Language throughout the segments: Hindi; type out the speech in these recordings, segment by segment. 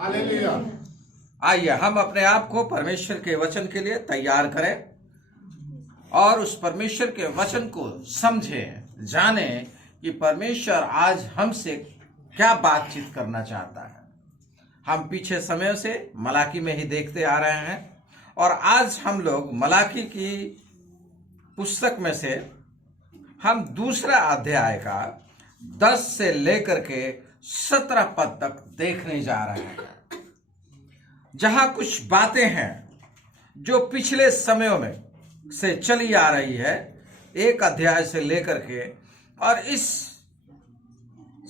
हालेलुया। आइए हम अपने आप को परमेश्वर के वचन के लिए तैयार करें और उस परमेश्वर के वचन को समझें, जानें कि परमेश्वर आज हमसे क्या बातचीत करना चाहता है। हम पीछे समय से मलाकी में ही देखते आ रहे हैं और आज हम लोग मलाकी की पुस्तक में से हम दूसरा अध्याय का 10 से लेकर के 17 पद तक देखने जा रहे हैं, जहां कुछ बातें हैं जो पिछले समयों में से चली आ रही है, एक अध्याय से लेकर के, और इस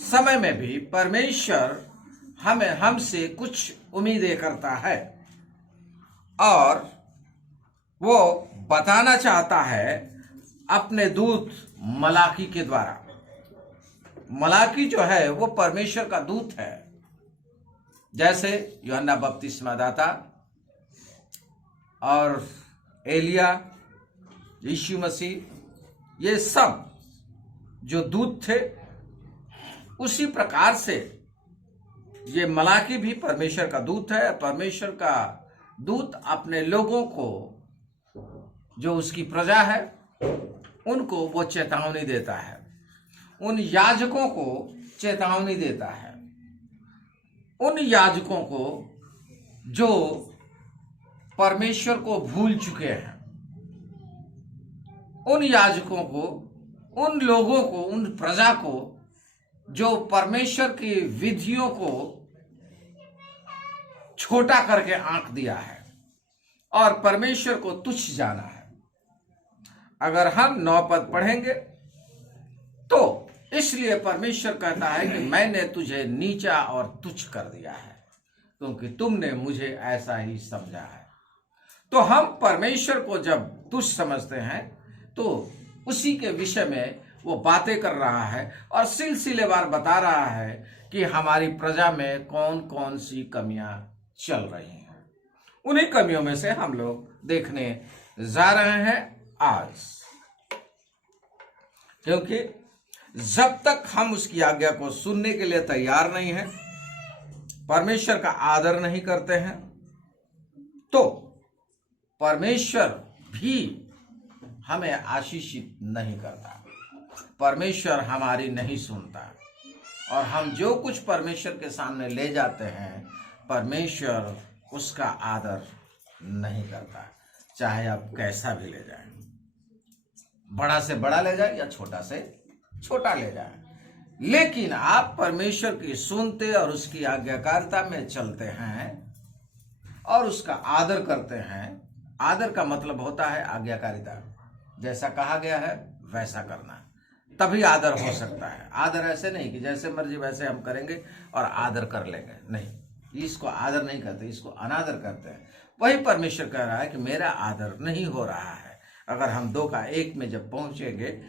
समय में भी परमेश्वर हमसे कुछ उम्मीदें करता है और वो बताना चाहता है अपने दूत मलाकी के द्वारा। मलाकी जो है वो परमेश्वर का दूत है। जैसे यूहन्ना बपतिस्मा दाता और एलिया, यीशु मसीह, ये सब जो दूत थे, उसी प्रकार से ये मलाकी भी परमेश्वर का दूत है। परमेश्वर का दूत अपने लोगों को, जो उसकी प्रजा है, उनको वो चेतावनी देता है, उन याजकों को चेतावनी देता है, उन याजकों को जो परमेश्वर को भूल चुके हैं, उन याजकों को, उन लोगों को, उन प्रजा को जो परमेश्वर की विधियों को छोटा करके आंक दिया है और परमेश्वर को तुच्छ जाना है। अगर हम 9 पद पढ़ेंगे तो इसलिए परमेश्वर कहता है कि मैंने तुझे नीचा और तुच्छ कर दिया है, क्योंकि तुमने मुझे ऐसा ही समझा है। तो हम परमेश्वर को जब तुच्छ समझते हैं तो उसी के विषय में वो बातें कर रहा है और सिलसिलेवार बता रहा है कि हमारी प्रजा में कौन कौन सी कमियां चल रही हैं। उन्हीं कमियों में से हम लोग देखने जा रहे हैं आज, क्योंकि जब तक हम उसकी आज्ञा को सुनने के लिए तैयार नहीं हैं, परमेश्वर का आदर नहीं करते हैं, तो परमेश्वर भी हमें आशीषित नहीं करता। परमेश्वर हमारी नहीं सुनता और हम जो कुछ परमेश्वर के सामने ले जाते हैं, परमेश्वर उसका आदर नहीं करता। चाहे आप कैसा भी ले जाएं, बड़ा से बड़ा ले जाए या छोटा से छोटा ले जाए, लेकिन आप परमेश्वर की सुनते और उसकी आज्ञाकारिता में चलते हैं और उसका आदर करते हैं। आदर का मतलब होता है आज्ञाकारिता। जैसा कहा गया है वैसा करना, तभी आदर हो सकता है। आदर ऐसे नहीं कि जैसे मर्जी वैसे हम करेंगे और आदर कर लेंगे, नहीं, इसको आदर नहीं करते, इसको अनादर करते हैं। वही परमेश्वर कह रहा है कि मेरा आदर नहीं हो रहा है। अगर हम 2 का 1 में जब पहुंचेंगे,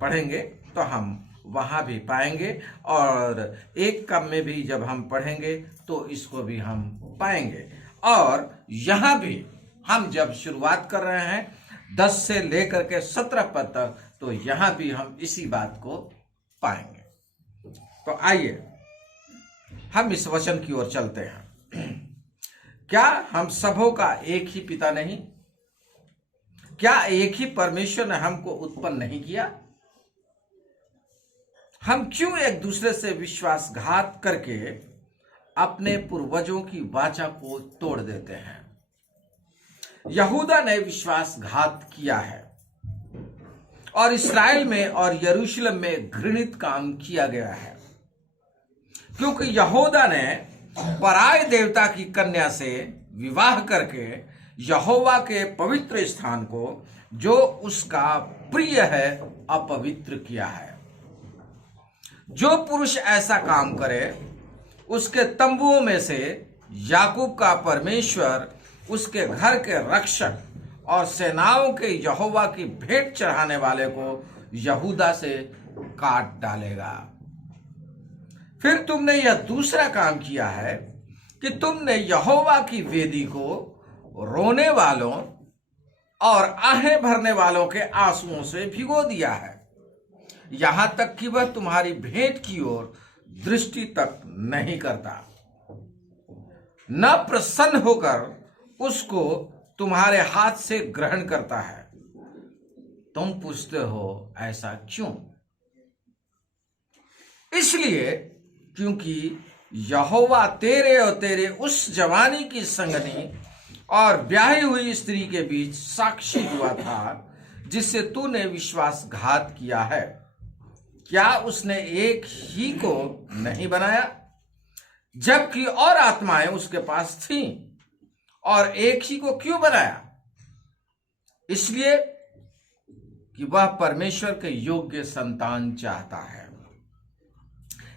पढ़ेंगे, तो हम वहां भी पाएंगे, और 1 का में भी जब हम पढ़ेंगे तो इसको भी हम पाएंगे। और यहां भी हम जब शुरुआत कर रहे हैं 10 से लेकर के 17 पद तक, तो यहां भी हम इसी बात को पाएंगे। तो आइए हम इस वचन की ओर चलते हैं। क्या हम सबों का एक ही पिता नहीं? क्या एक ही परमेश्वर ने हमको उत्पन्न नहीं किया? हम क्यों एक दूसरे से विश्वासघात करके अपने पूर्वजों की वाचा को तोड़ देते हैं? यहूदा ने विश्वासघात किया है और इस्राएल में और यरूशलेम में घृणित काम किया गया है, क्योंकि यहूदा ने पराय देवता की कन्या से विवाह करके यहोवा के पवित्र स्थान को, जो उसका प्रिय है, अपवित्र किया है। जो पुरुष ऐसा काम करे, उसके तंबुओं में से याकूब का परमेश्वर उसके घर के रक्षक और सेनाओं के यहोवा की भेंट चढ़ाने वाले को यहूदा से काट डालेगा। फिर तुमने यह दूसरा काम किया है कि तुमने यहोवा की वेदी को रोने वालों और आहें भरने वालों के आंसुओं से भिगो दिया है, यहां तक कि वह तुम्हारी भेंट की ओर दृष्टि तक नहीं करता। न प्रसन्न होकर उसको तुम्हारे हाथ से ग्रहण करता है। तुम पूछते हो ऐसा क्यों? इसलिए क्योंकि यहोवा तेरे और तेरे उस जवानी की संगनी और ब्याही हुई स्त्री के बीच साक्षी हुआ था जिससे तूने विश्वासघात किया है। क्या उसने एक ही को नहीं बनाया, जबकि और आत्माएं उसके पास थीं? और एक ही को क्यों बनाया? इसलिए कि वह परमेश्वर के योग्य संतान चाहता है।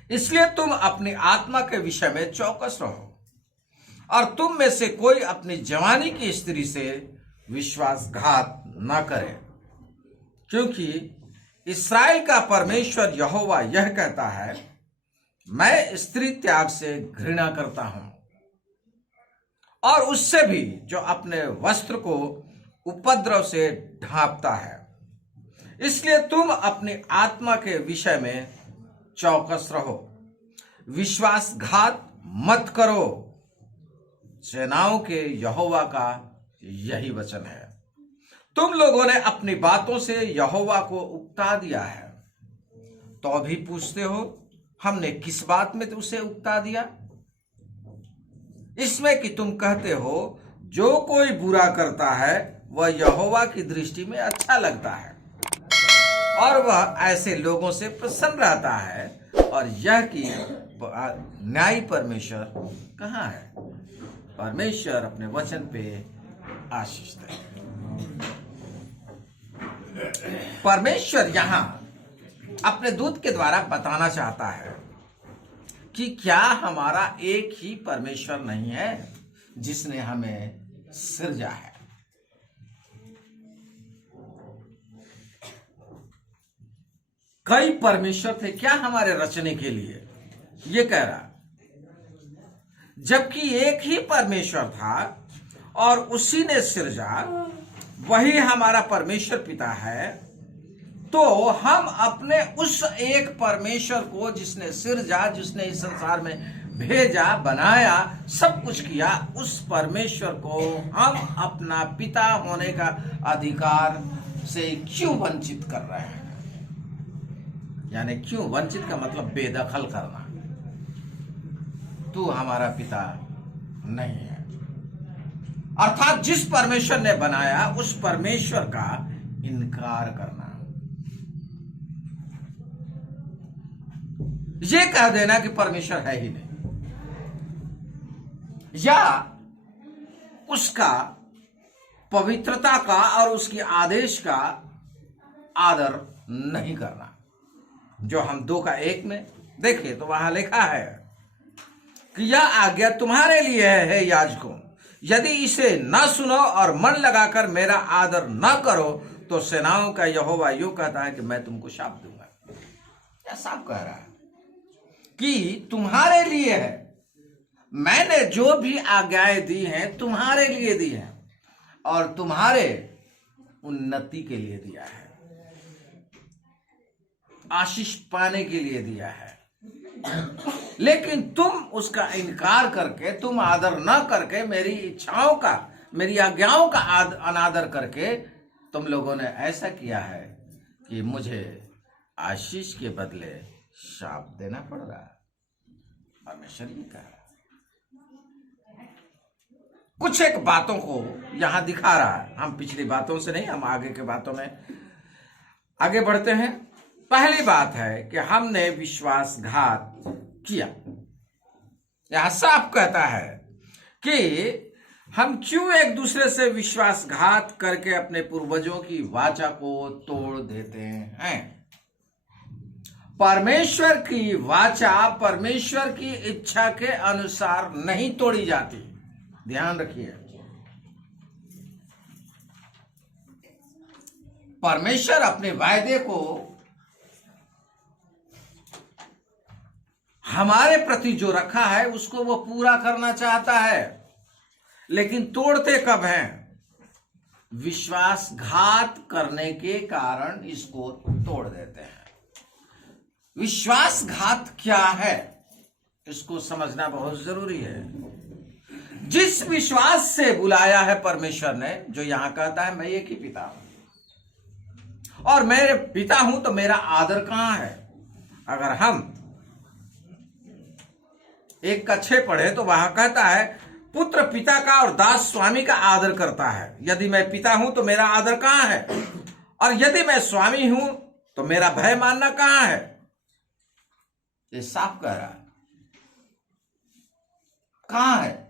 इसलिए तुम अपनी आत्मा के विषय में चौकस रहो और तुम में से कोई अपनी जवानी की स्त्री से विश्वासघात न करे, क्योंकि इस्राएल का परमेश्वर यहोवा यह कहता है, मैं स्त्री त्याग से घृणा करता हूं और उससे भी जो अपने वस्त्र को उपद्रव से ढांपता है। इसलिए तुम अपनी आत्मा के विषय में चौकस रहो, विश्वासघात मत करो। सेनाओं के यहोवा का यही वचन है। तुम लोगों ने अपनी बातों से यहोवा को उकता दिया है, तो अभी पूछते हो हमने किस बात में उसे उकता दिया? इसमें कि तुम कहते हो जो कोई बुरा करता है वह यहोवा की दृष्टि में अच्छा लगता है और वह ऐसे लोगों से प्रसन्न रहता है, और यह कि न्यायी परमेश्वर कहाँ है? परमेश्वर अपने वचन पे आशीष दे। परमेश्वर यहां अपने दूत के द्वारा बताना चाहता है कि क्या हमारा एक ही परमेश्वर नहीं है जिसने हमें सृजा है? कई परमेश्वर थे क्या हमारे रचने के लिए? ये कह रहा, जबकि एक ही परमेश्वर था और उसी ने सृजा, वही हमारा परमेश्वर पिता है, तो हम अपने उस एक परमेश्वर को जिसने सृजा, जिसने इस संसार में भेजा, बनाया, सब कुछ किया, उस परमेश्वर को हम अपना पिता होने का अधिकार से क्यों वंचित कर रहे हैं? यानी क्यों वंचित का मतलब बेदखल करना। तू हमारा पिता नहीं है, अर्थात जिस परमेश्वर ने बनाया उस परमेश्वर का इनकार करना, ये कह देना कि परमेश्वर है ही नहीं, या उसका पवित्रता का और उसकी आदेश का आदर नहीं करना। जो हम 2:1 में देखें तो वहां लिखा है कि यह आज्ञा तुम्हारे लिए है याजकों, यदि इसे न सुनो और मन लगाकर मेरा आदर न करो तो सेनाओं का यहोवा यूं कहता है कि मैं तुमको शाप दूंगा। यह साफ कह रहा है कि तुम्हारे लिए है। मैंने जो भी आज्ञाएं दी हैं तुम्हारे लिए दी हैं और तुम्हारे उन्नति के लिए दिया है, आशीष पाने के लिए दिया है। लेकिन तुम उसका इनकार करके, तुम आदर न करके, मेरी इच्छाओं का, मेरी आज्ञाओं का अनादर करके तुम लोगों ने ऐसा किया है कि मुझे आशीष के बदले शाप देना पड़ रहा है। परमेश्वर ये कह रहा है। कुछ एक बातों को यहां दिखा रहा है। हम पिछली बातों से नहीं, हम आगे के बातों में आगे बढ़ते हैं। पहली बात है कि हमने विश्वासघात किया। यहां साफ कहता है कि हम क्यों एक दूसरे से विश्वासघात करके अपने पूर्वजों की वाचा को तोड़ देते हैं। परमेश्वर की वाचा परमेश्वर की इच्छा के अनुसार नहीं तोड़ी जाती, ध्यान रखिए। परमेश्वर अपने वायदे को हमारे प्रति जो रखा है उसको वो पूरा करना चाहता है, लेकिन तोड़ते कब हैं? विश्वासघात करने के कारण इसको तोड़ देते हैं। विश्वासघात क्या है इसको समझना बहुत जरूरी है। जिस विश्वास से बुलाया है परमेश्वर ने, जो यहां कहता है मैं एक ही पिता हूं और मेरे पिता हूं, तो मेरा आदर कहां है? अगर हम 1:6 पढ़े तो वहां कहता है पुत्र पिता का और दास स्वामी का आदर करता है। यदि मैं पिता हूं तो मेरा आदर कहां है? और यदि मैं स्वामी हूं तो मेरा भय मानना कहां है? ये साफ कह रहा है, कहां है?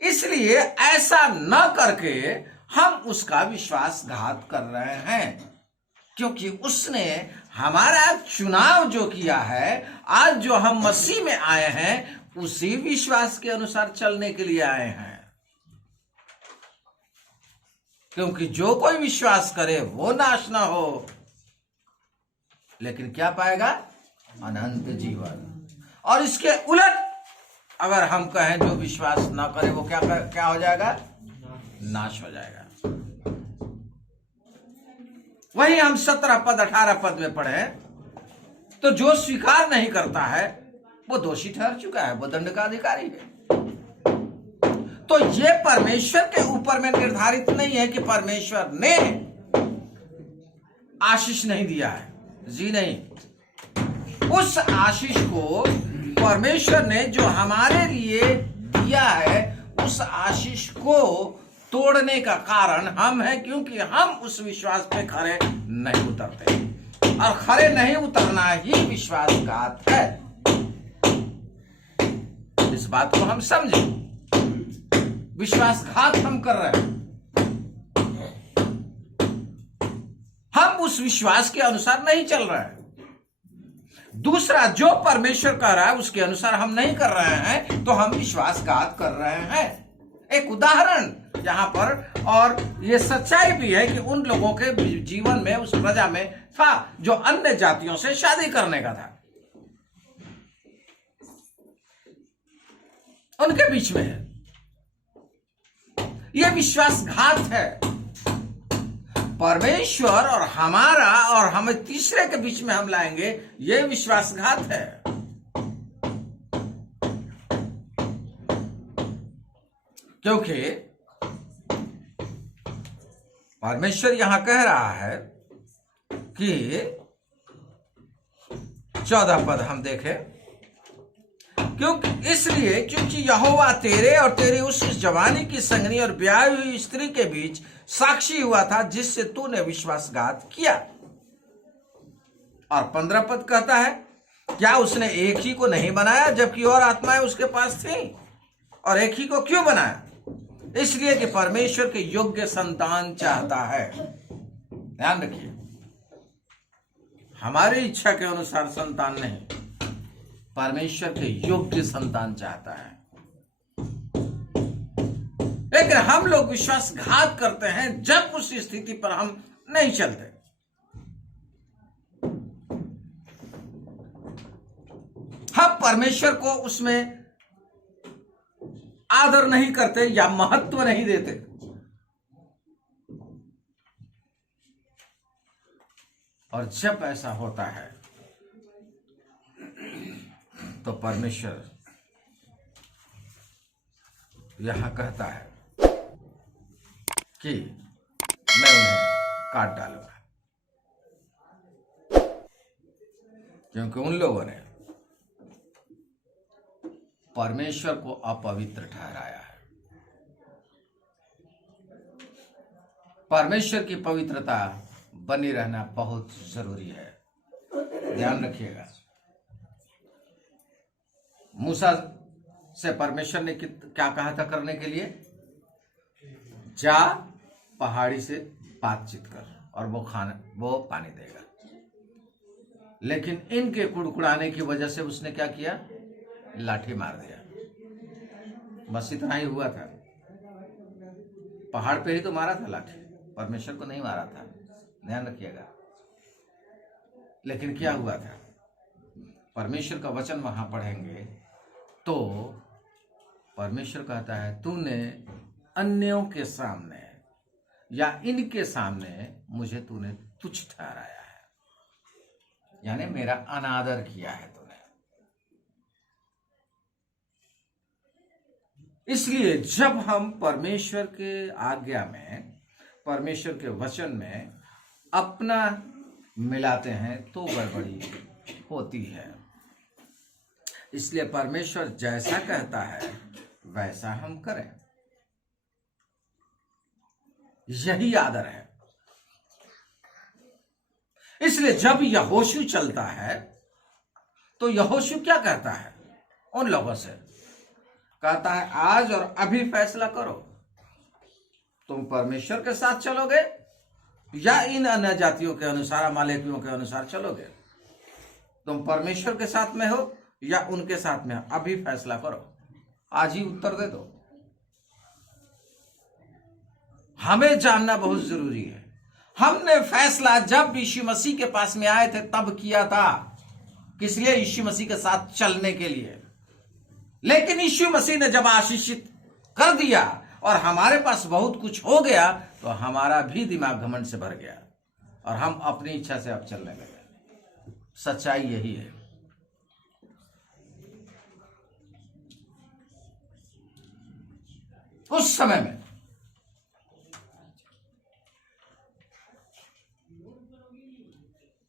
इसलिए ऐसा न करके हम उसका विश्वासघात कर रहे हैं, क्योंकि उसने हमारा चुनाव जो किया है, आज जो हम मसीह में आए हैं, उसी विश्वास के अनुसार चलने के लिए आए हैं। क्योंकि जो कोई विश्वास करे वो नाश ना हो, लेकिन क्या पाएगा? अनंत जीवन। और इसके उलट अगर हम कहें जो विश्वास ना करे वो क्या हो जाएगा? नाश हो जाएगा। वही हम 17 पद 18 पद में पढ़े, तो जो स्वीकार नहीं करता है वो दोषी ठहर चुका है, वो दंड का अधिकारी है। तो ये परमेश्वर के ऊपर में निर्धारित नहीं है कि परमेश्वर ने आशीष नहीं दिया है, जी नहीं। उस आशीष को परमेश्वर ने जो हमारे लिए दिया है, उस आशीष को तोड़ने का कारण हम हैं, क्योंकि हम उस विश्वास पे खरे नहीं उतरते, और खरे नहीं उतरना ही विश्वासघात है। इस बात को हम समझें, विश्वासघात हम कर रहे हैं। हम उस विश्वास के अनुसार नहीं चल रहे हैं। दूसरा, जो परमेश्वर कह रहा है उसके अनुसार हम नहीं कर रहे हैं, तो हम विश्वासघात कर रहे हैं। एक उदाहरण यहां पर, और यह सच्चाई भी है कि उन लोगों के जीवन में, उस प्रजा में था जो अन्य जातियों से शादी करने का था, उनके बीच में है। यह विश्वासघात है। परमेश्वर और हमारा और हमें तीसरे के बीच में हम लाएंगे, यह विश्वासघात है। क्योंकि परमेश्वर यहां कह रहा है कि 14 पद हम देखें, क्योंकि यहोवा तेरे और तेरी उस जवानी की संगनी और ब्याही हुई स्त्री के बीच साक्षी हुआ था, जिससे तूने विश्वासघात किया। और 15 पद कहता है, क्या उसने एक ही को नहीं बनाया जबकि और आत्माएं उसके पास थी? और एक ही को क्यों बनाया? इसलिए कि परमेश्वर के योग्य संतान चाहता है। ध्यान रखिए, हमारी इच्छा के अनुसार संतान नहीं, परमेश्वर के योग्य संतान चाहता है। लेकिन हम लोग विश्वासघात करते हैं जब उस स्थिति पर हम नहीं चलते। हम परमेश्वर को उसमें आदर नहीं करते या महत्व नहीं देते। और जब ऐसा होता है तो परमेश्वर यहां कहता है कि मैं उन्हें काट डालूंगा, क्योंकि उन लोगों ने परमेश्वर को अपवित्र ठहराया है। परमेश्वर की पवित्रता बनी रहना बहुत जरूरी है। ध्यान रखिएगा, मूसा से परमेश्वर ने क्या कहा था करने के लिए? जा पहाड़ी से बातचीत कर और वो पानी देगा। लेकिन इनके कुड़कुड़ाने की वजह से उसने क्या किया? लाठी मार दिया। बस इतना ही हुआ था। पहाड़ पे ही तो मारा था लाठी, परमेश्वर को नहीं मारा था। ध्यान रखिएगा। लेकिन क्या हुआ था? परमेश्वर का वचन वहां पढ़ेंगे तो परमेश्वर कहता है, तूने अन्यों के सामने या इनके सामने मुझे तूने तुच्छ ठहराया है, यानी मेरा अनादर किया है तूने। इसलिए जब हम परमेश्वर के आज्ञा में, परमेश्वर के वचन में अपना मिलाते हैं तो गड़बड़ी होती है। इसलिए परमेश्वर जैसा कहता है वैसा हम करें, यही आदर है। इसलिए जब यहोशू चलता है तो यहोशू क्या कहता है उन लोगों से? कहता है आज और अभी फैसला करो, तुम परमेश्वर के साथ चलोगे या इन अन्य जातियों के अनुसार, अमालेकियों के अनुसार चलोगे। तुम परमेश्वर के साथ में हो या उनके साथ में हो, अभी फैसला करो, आज ही उत्तर दे दो। हमें जानना बहुत जरूरी है। हमने फैसला जब यीशु मसीह के पास में आए थे तब किया था, किस लिए? यीशु मसीह के साथ चलने के लिए। लेकिन यीशु मसीह ने जब आशीषित कर दिया और हमारे पास बहुत कुछ हो गया तो हमारा भी दिमाग घमंड से भर गया और हम अपनी इच्छा से अब चलने लगे। सच्चाई यही है। उस समय में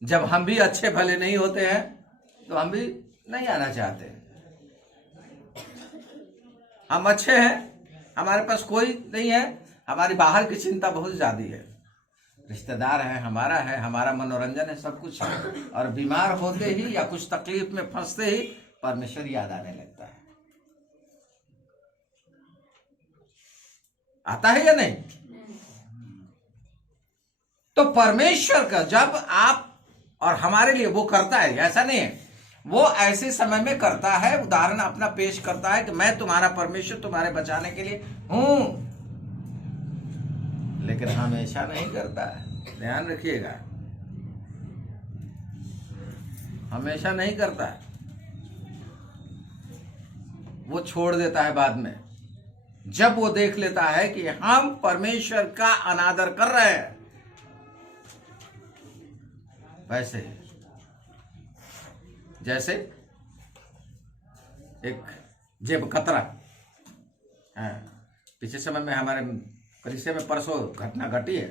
जब हम भी अच्छे भले नहीं होते हैं तो हम भी नहीं आना चाहते। हम अच्छे हैं, हमारे पास कोई नहीं है, हमारी बाहर की चिंता बहुत ज्यादा है, रिश्तेदार है, हमारा मनोरंजन है, सब कुछ है। और बीमार होते ही या कुछ तकलीफ में फंसते ही परमेश्वर याद आने लगता है। आता है या नहीं? तो परमेश्वर का जब आप और हमारे लिए वो करता है, ऐसा नहीं है, वो ऐसे समय में करता है। उदाहरण अपना पेश करता है कि मैं तुम्हारा परमेश्वर, तुम्हारे बचाने के लिए हूं, लेकिन हमेशा नहीं करता है। ध्यान रखिएगा, हमेशा नहीं करता है, वो छोड़ देता है बाद में। जब वो देख लेता है कि हम परमेश्वर का अनादर कर रहे हैं। वैसे जैसे एक जेब कतरा है, पिछले समय में हमारे कलिसिया में परसों घटना घटी है,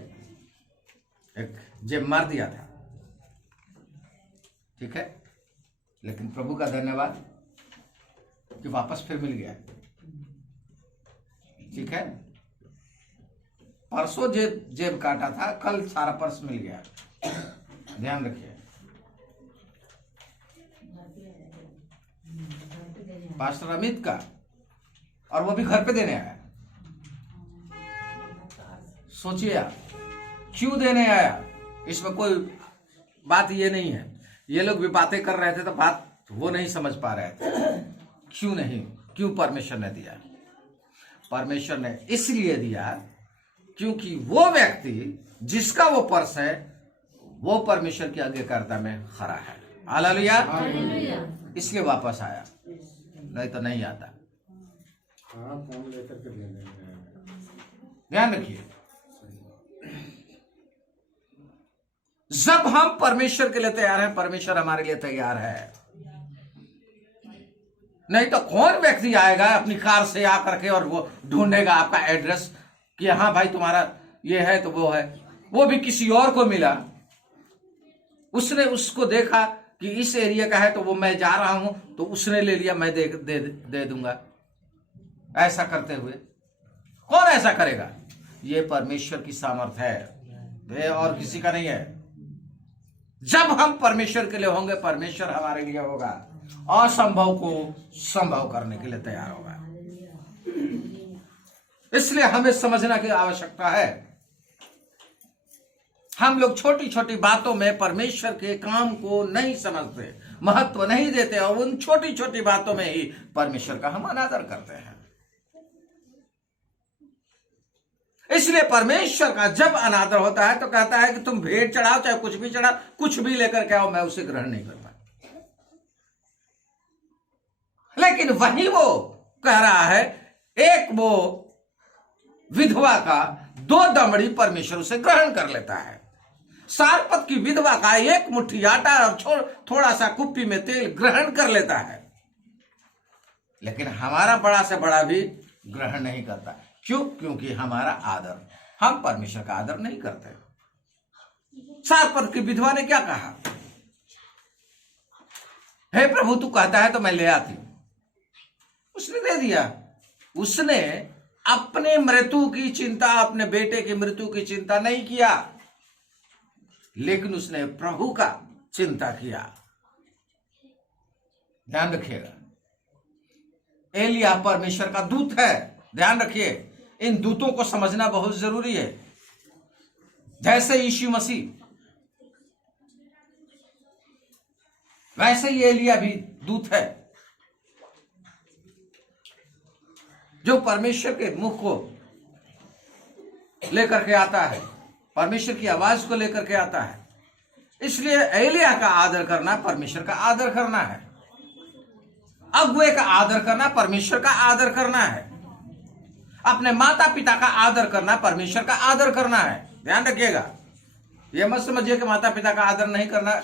एक जेब मार दिया था, ठीक है, लेकिन प्रभु का धन्यवाद कि वापस फिर मिल गया, ठीक है। परसों जेब काटा था, कल सारा पर्स मिल गया। ध्यान रखिए, पास्टर अमित का, और वो भी घर पे देने आया। सोचिए आप, क्यों देने आया? इसमें कोई बात ये नहीं है। ये लोग भी बातें कर रहे थे तो बात वो नहीं समझ पा रहे थे। क्यों नहीं, क्यों परमेश्वर ने दिया? परमेश्वर ने इसलिए दिया क्योंकि वो व्यक्ति जिसका वो पर्स है वो परमेश्वर की आज्ञाकारिता में खड़ा है। हालेलुया। इसलिए वापस आया, नहीं तो नहीं आता। ध्यान रखिए, जब हम परमेश्वर के लिए तैयार हैं, परमेश्वर हमारे लिए तैयार है। नहीं तो कौन व्यक्ति आएगा अपनी कार से आकर के और वो ढूंढेगा आपका एड्रेस कि हाँ भाई तुम्हारा ये है तो वो है। वो भी किसी और को मिला, उसने उसको देखा कि इस एरिया का है तो वो मैं जा रहा हूं तो उसने ले लिया, मैं दे दूंगा। ऐसा करते हुए कौन ऐसा करेगा? ये परमेश्वर की सामर्थ है, और किसी का नहीं है। जब हम परमेश्वर के लिए होंगे, परमेश्वर हमारे लिए होगा, असंभव को संभव करने के लिए तैयार होगा। इसलिए हमें समझना की आवश्यकता है। हम लोग छोटी छोटी बातों में परमेश्वर के काम को नहीं समझते, महत्व नहीं देते, और उन छोटी छोटी बातों में ही परमेश्वर का हम अनादर करते हैं। इसलिए परमेश्वर का जब अनादर होता है तो कहता है कि तुम भेंट चढ़ाओ, चाहे कुछ भी चढ़ाओ, कुछ भी लेकर के आओ, मैं उसे ग्रहण नहीं करता। लेकिन वही वो कह रहा है, एक वो विधवा का 2 दमड़ी परमेश्वर उसे ग्रहण कर लेता है। सारपत की विधवा का 1 मुट्ठी आटा और थोड़ा सा कुप्पी में तेल ग्रहण कर लेता है। लेकिन हमारा बड़ा से बड़ा भी ग्रहण नहीं करता। क्यों? क्योंकि हमारा आदर, हम परमेश्वर का आदर नहीं करते। सारपत की विधवा ने क्या कहा? हे प्रभु, तू कहता है तो मैं ले आती हूं। उसने दे दिया। उसने अपने मृत्यु की चिंता, अपने बेटे की मृत्यु की चिंता नहीं किया, लेकिन उसने प्रभु का चिंता किया। ध्यान रखिएगा, एलिया परमेश्वर का दूत है। ध्यान रखिए, इन दूतों को समझना बहुत जरूरी है। जैसे यीशु मसीह, वैसे ही एलिया भी दूत है, जो परमेश्वर के मुख को लेकर के आता है, परमेश्वर की आवाज को लेकर के आता है। इसलिए एलिया का आदर करना परमेश्वर का आदर करना है, अगुए का आदर करना परमेश्वर का आदर करना है, अपने माता पिता का आदर करना परमेश्वर का आदर करना है। ध्यान रखिएगा, यह मत समझिए कि माता पिता का आदर नहीं करना,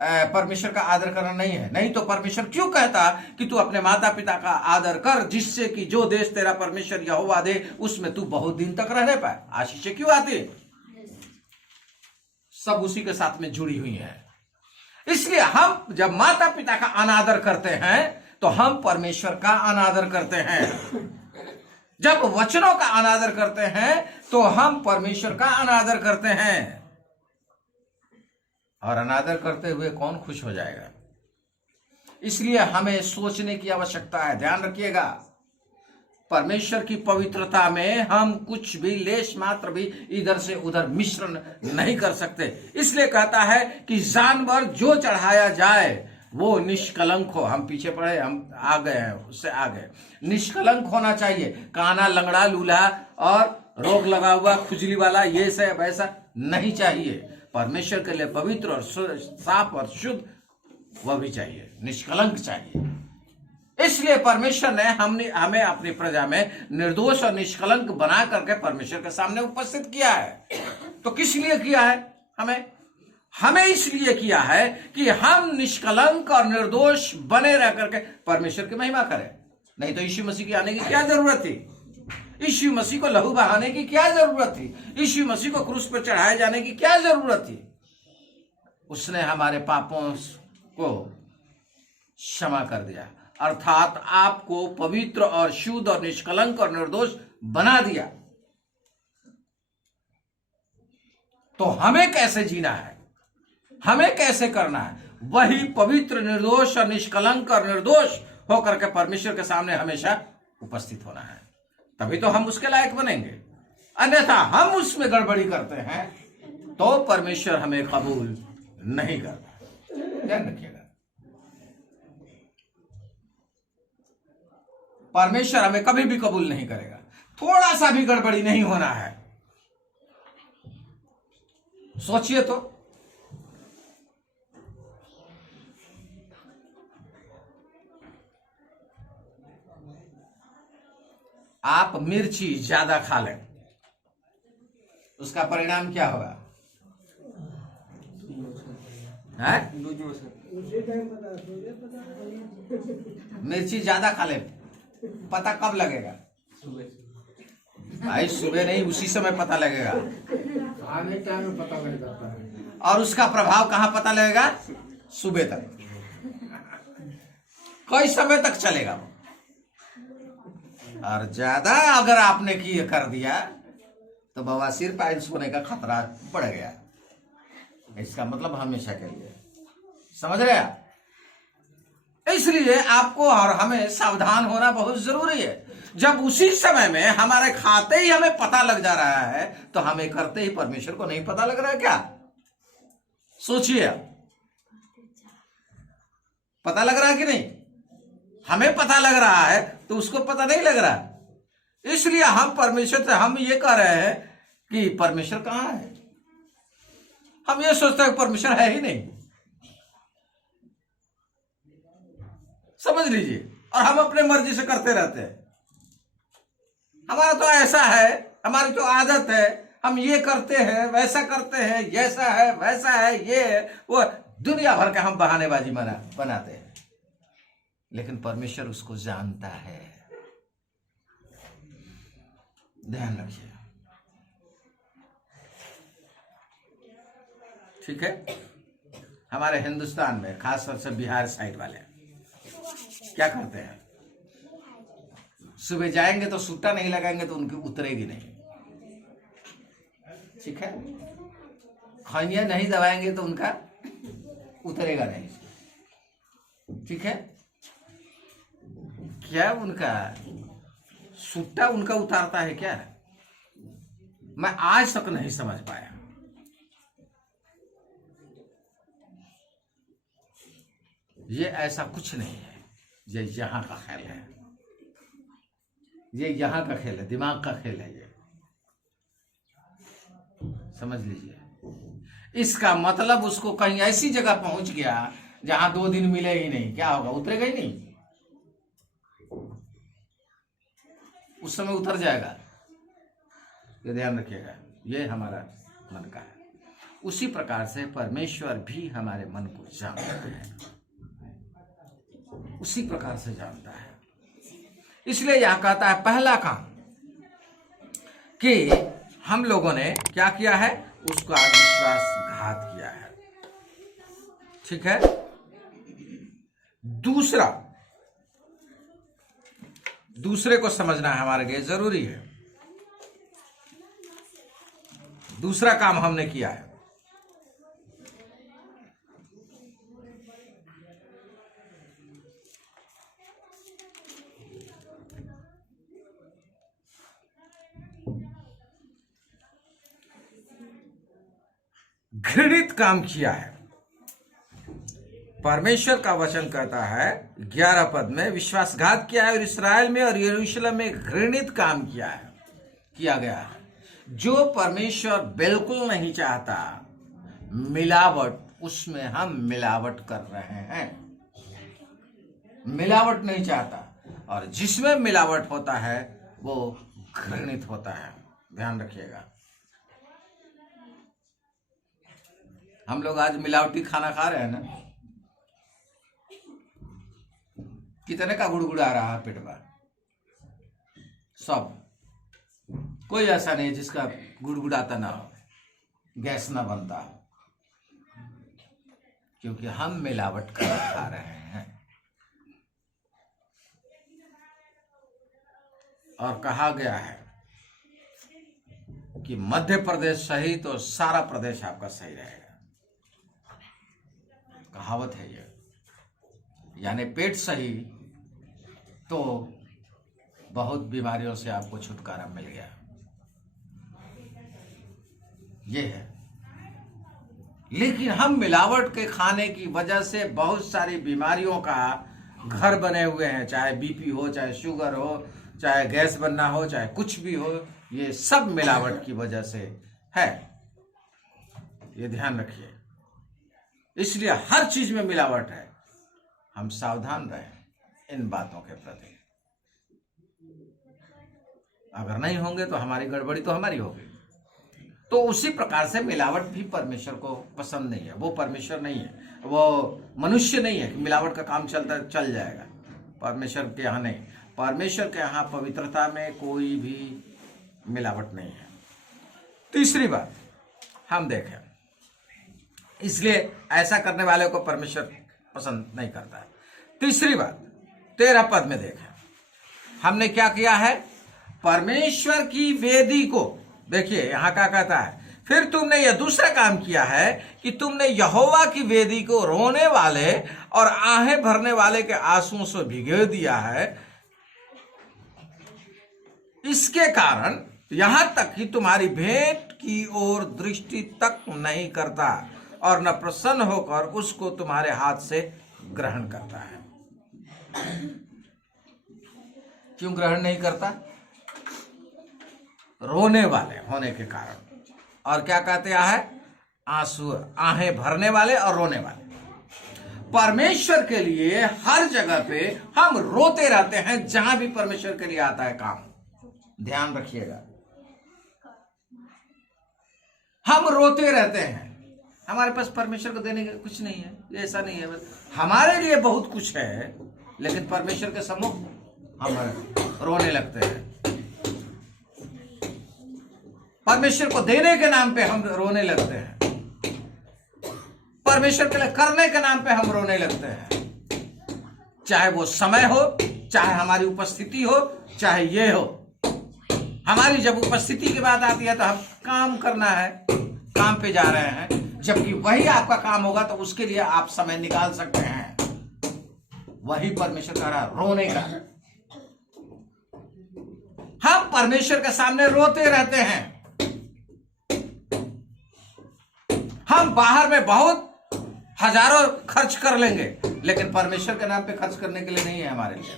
परमेश्वर का आदर करना नहीं है। नहीं तो परमेश्वर क्यों कहता कि तू अपने माता पिता का आदर कर, जिससे कि जो देश तेरा परमेश्वर यहोवा दे उसमें तू बहुत दिन तक रहने पाए। आशीषें क्यों आती? सब उसी के साथ में जुड़ी हुई है। इसलिए हम जब माता पिता का अनादर करते हैं तो हम परमेश्वर का अनादर करते हैं। जब वचनों का अनादर करते हैं तो हम परमेश्वर का अनादर करते हैं। और अनादर करते हुए कौन खुश हो जाएगा? इसलिए हमें सोचने की आवश्यकता है। ध्यान रखिएगा, परमेश्वर की पवित्रता में हम कुछ भी लेश मात्र भी इधर से उधर मिश्रण नहीं कर सकते। इसलिए कहता है कि जानवर जो चढ़ाया जाए वो निष्कलंक हो। हम पीछे पड़े, हम आ गए हैं, उससे आ गए। निष्कलंक होना चाहिए। काना, लंगड़ा, लूला और रोग लगा हुआ, खुजली वाला, ये सब वैसा नहीं चाहिए। परमेश्वर के लिए पवित्र और साफ और शुद्ध वह भी चाहिए, निष्कलंक चाहिए। इसलिए परमेश्वर ने हमें अपनी प्रजा में निर्दोष और निष्कलंक बना करके परमेश्वर के सामने उपस्थित किया है। तो किस लिए किया है? हमें इसलिए किया है कि हम निष्कलंक और निर्दोष बने रह करके परमेश्वर की महिमा करें। नहीं तो यीशु मसीह की आने की क्या जरूरत थी? यीशु मसीह को लहू बहाने की क्या जरूरत थी? यीशु मसीह को क्रूस पर चढ़ाए जाने की क्या जरूरत थी? उसने हमारे पापों को क्षमा कर दिया, अर्थात आपको पवित्र और शुद्ध और निष्कलंक और निर्दोष बना दिया। तो हमें कैसे जीना है, हमें कैसे करना है? वही पवित्र, निर्दोष और निष्कलंक और निर्दोष होकर के परमेश्वर के सामने हमेशा उपस्थित होना है। तभी तो हम उसके लायक बनेंगे। अन्यथा हम उसमें गड़बड़ी करते हैं तो परमेश्वर हमें कबूल नहीं करता। ध्यान रखिएगा, परमेश्वर हमें कभी भी कबूल नहीं करेगा। थोड़ा सा भी गड़बड़ी नहीं होना है। सोचिए तो, आप मिर्ची ज्यादा खा लें, उसका परिणाम क्या होगा? मिर्ची ज्यादा खा ले, पता कब लगेगा? भाई सुबह नहीं, उसी समय पता लगेगा। खाने टाइम में पता लग जाता है। और उसका प्रभाव कहाँ पता लगेगा? सुबह तक। कई समय तक चलेगा। और ज्यादा अगर आपने कर दिया तो बवासीर, पाइल्स होने का खतरा बढ़ गया। इसका मतलब हमेशा के लिए, समझ रहे आप? इसलिए आपको और हमें सावधान होना बहुत जरूरी है। जब उसी समय में हमारे खाते ही हमें पता लग जा रहा है तो हमें करते ही परमेश्वर को नहीं पता लग रहा है क्या? सोचिए, पता लग रहा है कि नहीं? हमें पता लग रहा है तो उसको पता नहीं लग रहा। इसलिए हम परमेश्वर से हम ये कह रहे हैं कि परमेश्वर कहां है। हम ये सोचते हैं परमेश्वर है ही नहीं, समझ लीजिए। और हम अपने मर्जी से करते रहते हैं। हमारा तो ऐसा है, हमारी तो आदत है, हम ये करते हैं, वैसा करते हैं, जैसा है वैसा है, ये है वो, दुनिया भर के हम बहानेबाजी बनाते हैं। लेकिन परमेश्वर उसको जानता है। ध्यान रखिए, ठीक है। हमारे हिंदुस्तान में खासतौर से बिहार साइड वाले क्या करते हैं, सुबह जाएंगे तो सूटा नहीं लगाएंगे तो उनकी उतरेगी नहीं, ठीक है। खैनिया नहीं दबाएंगे तो उनका उतरेगा नहीं, ठीक है। क्या उनका सूटा उनका उतारता है क्या? मैं आज तक नहीं समझ पाया। ये ऐसा कुछ नहीं है, ये यहाँ का खेल है, ये यहाँ का खेल है, दिमाग का खेल है, ये समझ लीजिए। इसका मतलब उसको कहीं ऐसी जगह पहुंच गया जहां 2 दिन मिले ही नहीं, क्या होगा? उतरेगा ही नहीं, उस समय उतर जाएगा। ये ध्यान रखिएगा, ये हमारा मन का है। उसी प्रकार से परमेश्वर भी हमारे मन को जानता है, उसी प्रकार से जानता है। इसलिए यह कहता है पहला काम कि हम लोगों ने क्या किया है, उसका विश्वासघात किया है, ठीक है। दूसरे को समझना हमारे लिए जरूरी है। दूसरा काम हमने किया है, घृणित काम किया है। परमेश्वर का वचन कहता है 11 पद में, विश्वासघात किया है और इसराइल में और यरूशलेम में घृणित काम किया गया है। जो परमेश्वर बिल्कुल नहीं चाहता, मिलावट, उसमें हम मिलावट कर रहे हैं। मिलावट नहीं चाहता, और जिसमें मिलावट होता है वो घृणित होता है। ध्यान रखिएगा। हम लोग आज मिलावटी खाना खा रहे हैं ना, कितने का गुड़गुड़ा रहा है पेट में, सब। कोई ऐसा नहीं जिसका गुड़गुड़ाता ना हो, गैस ना बनता हो, क्योंकि हम मिलावट कर खा रहे हैं। और कहा गया है कि मध्य प्रदेश सही तो सारा प्रदेश आपका सही रहेगा, कहावत है ये। यानी पेट सही तो बहुत बीमारियों से आपको छुटकारा मिल गया, ये है। लेकिन हम मिलावट के खाने की वजह से बहुत सारी बीमारियों का घर बने हुए हैं, चाहे बीपी हो, चाहे शुगर हो, चाहे गैस बनना हो, चाहे कुछ भी हो, ये सब मिलावट की वजह से है। ये ध्यान रखिए। इसलिए हर चीज में मिलावट है, हम सावधान रहें इन बातों के प्रति। अगर नहीं होंगे तो हमारी गड़बड़ी तो हमारी होगी। तो उसी प्रकार से मिलावट भी परमेश्वर को पसंद नहीं है। वो परमेश्वर नहीं है, वो मनुष्य नहीं है कि मिलावट का काम चल जाएगा। परमेश्वर के यहाँ नहीं, परमेश्वर के यहाँ पवित्रता में कोई भी मिलावट नहीं है। तीसरी बात हम देखें, इसलिए ऐसा करने वाले को परमेश्वर पसंद नहीं करता है। तीसरी बात 13 पद में देखें, हमने क्या किया है, परमेश्वर की वेदी को, देखिए यहां क्या कहता है, फिर तुमने यह दूसरा काम किया है कि तुमने यहोवा की वेदी को रोने वाले और आहें भरने वाले के आंसुओं से भिगो दिया है। इसके कारण यहां तक कि तुम्हारी भेंट की ओर दृष्टि तक नहीं करता और न प्रसन्न होकर उसको तुम्हारे हाथ से ग्रहण करता है। क्यों ग्रहण नहीं करता? रोने वाले होने के कारण। और क्या कहते हैं, आंसू, आहें भरने वाले और रोने वाले। परमेश्वर के लिए हर जगह पे हम रोते रहते हैं, जहां भी परमेश्वर के लिए आता है काम। ध्यान रखिएगा, हम रोते रहते हैं। हमारे पास परमेश्वर को देने का कुछ नहीं है, ऐसा नहीं है। हमारे लिए बहुत कुछ है, लेकिन परमेश्वर के सम्मुख हम रोने लगते हैं। परमेश्वर को देने के नाम पे हम रोने लगते हैं, परमेश्वर के लिए करने के नाम पे हम रोने लगते हैं। चाहे वो समय हो, चाहे हमारी उपस्थिति हो, चाहे ये हो। हमारी जब उपस्थिति की बात आती है तो हम काम करना है, काम पे जा रहे हैं, जबकि वही आपका काम होगा तो उसके लिए आप समय निकाल सकते हैं। वही परमेश्वर कह रहा है रोने का। हम परमेश्वर के सामने रोते रहते हैं। हम बाहर में बहुत हजारों खर्च कर लेंगे, लेकिन परमेश्वर के नाम पे खर्च करने के लिए नहीं है हमारे लिए।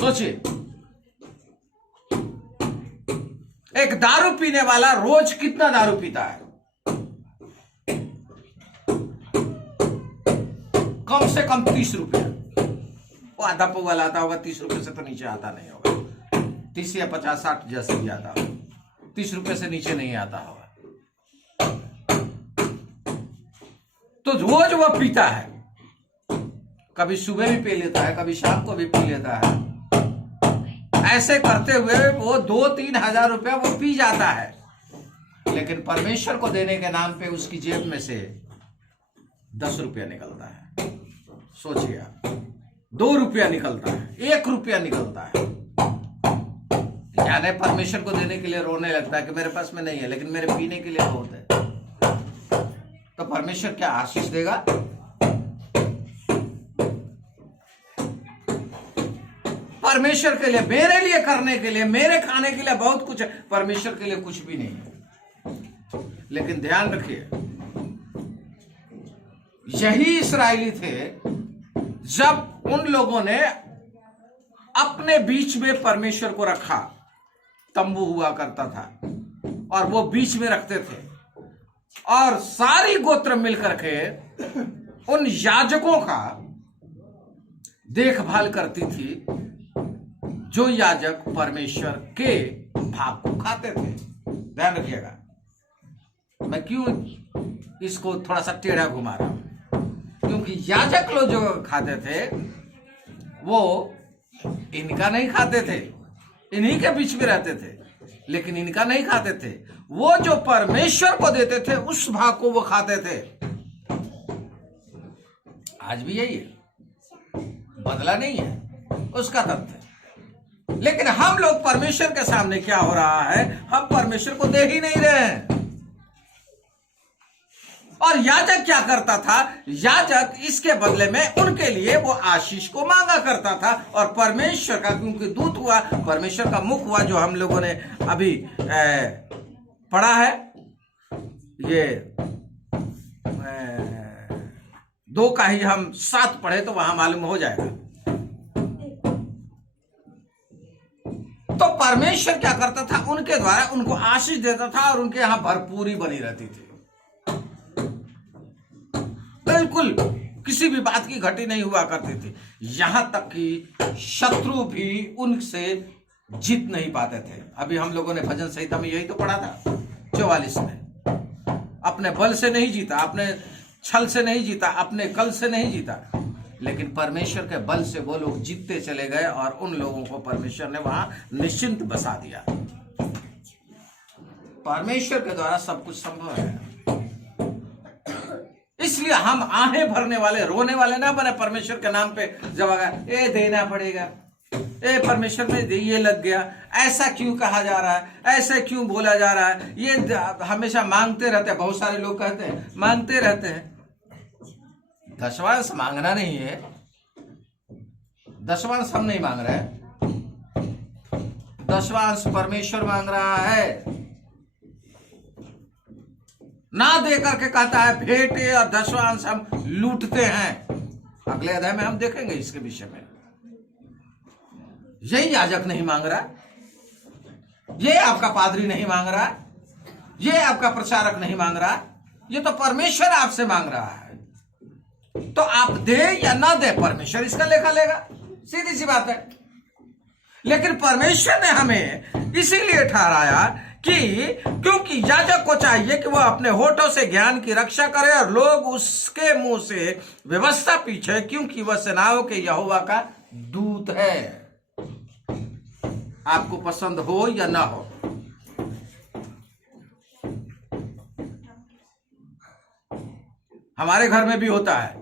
सोचिए, एक दारू पीने वाला रोज कितना दारू पीता है? कम से कम 30 रुपया। वो आधा पौवा लाता होगा, 30 रुपए से तो नीचे आता नहीं होगा। 30 या 50-60 जैसे भी आता होगा, 30 रुपए से नीचे नहीं आता होगा। तो रोज वो पीता है, कभी सुबह भी पी लेता है, कभी शाम को भी पी लेता है। ऐसे करते हुए वो 2-3 हजार रुपया वो पी जाता है, लेकिन परमेश्वर को देने के नाम पे उसकी जेब में से 10 रुपया निकलता है। सोचिए आप, 2 रुपया निकलता है, 1 रुपया निकलता है। यानी परमेश्वर को देने के लिए रोने लगता है कि मेरे पास में नहीं है, लेकिन मेरे पीने के लिए बहुत है। तो परमेश्वर क्या आशीष देगा? परमेश्वर के लिए, मेरे लिए करने के लिए, मेरे खाने के लिए बहुत कुछ है, परमेश्वर के लिए कुछ भी नहीं है। लेकिन ध्यान रखिए, यही इस्राएली थे जब उन लोगों ने अपने बीच में परमेश्वर को रखा। तंबू हुआ करता था और वो बीच में रखते थे, और सारी गोत्र मिलकर के उन याजकों का देखभाल करती थी, जो याजक परमेश्वर के भाग को खाते थे। ध्यान रखिएगा, मैं क्यों इसको थोड़ा सा टेढ़ा घुमा रहा हूं, क्योंकि याजक लोग जो खाते थे वो इनका नहीं खाते थे, इन्हीं के बीच में रहते थे, लेकिन इनका नहीं खाते थे। वो जो परमेश्वर को देते थे उस भाग को वो खाते थे। आज भी यही है, बदला नहीं है उसका तथ्य। लेकिन हम लोग परमेश्वर के सामने क्या हो रहा है, हम परमेश्वर को दे ही नहीं रहे हैं। और याजक क्या करता था? याजक इसके बदले में उनके लिए वो आशीष को मांगा करता था, और परमेश्वर का, क्योंकि दूत हुआ, परमेश्वर का मुख हुआ, जो हम लोगों ने अभी पढ़ा है, ये 2 का ही हम 7 पढ़े तो वहां मालूम हो जाएगा। तो परमेश्वर क्या करता था? उनके द्वारा उनको आशीष देता था और उनके यहां भरपूरी बनी रहती थी। बिल्कुल किसी भी बात की घटी नहीं हुआ करती थी। यहां तक कि शत्रु भी उनसे जीत नहीं पाते थे। अभी हम लोगों ने भजन संहिता में यही तो पढ़ा था 44 में। अपने बल से नहीं जीता, अपने छल से नहीं जीता, अपने कल से नहीं जीता, लेकिन परमेश्वर के बल से वो लोग जीतते चले गए, और उन लोगों को परमेश्वर ने वहां निश्चिंत बसा दिया। परमेश्वर के द्वारा सब कुछ संभव है। इसलिए हम आहें भरने वाले, रोने वाले ना बने परमेश्वर के नाम पे। जब अगर ये देना पड़ेगा, ए परमेश्वर में ये लग गया, ऐसा क्यों कहा जा रहा है, ऐसे क्यों बोला जा रहा है, ये हमेशा मांगते रहते हैं। बहुत सारे लोग कहते हैं मांगते रहते हैं। दशवांश मांगना नहीं है, दशवांश हम नहीं मांग रहे हैं, दशवांश परमेश्वर मांग रहा है। ना दे करके कहता है भेंटे और दशवांश हम लूटते हैं। अगले अध्याय में हम देखेंगे इसके विषय में। यही याजक नहीं मांग रहा, ये आपका पादरी नहीं मांग रहा, ये आपका प्रचारक नहीं मांग रहा, ये तो परमेश्वर आपसे मांग रहा है। तो आप दे या ना दे, परमेश्वर इसका लेखा लेगा, सीधी सी बात है। लेकिन परमेश्वर ने हमें इसीलिए ठहराया कि क्योंकि याजक को चाहिए कि वह अपने होठों से ज्ञान की रक्षा करे और लोग उसके मुंह से व्यवस्था पीछे, क्योंकि वह सेनाओं के यहोवा का दूत है। आपको पसंद हो या ना हो। हमारे घर में भी होता है,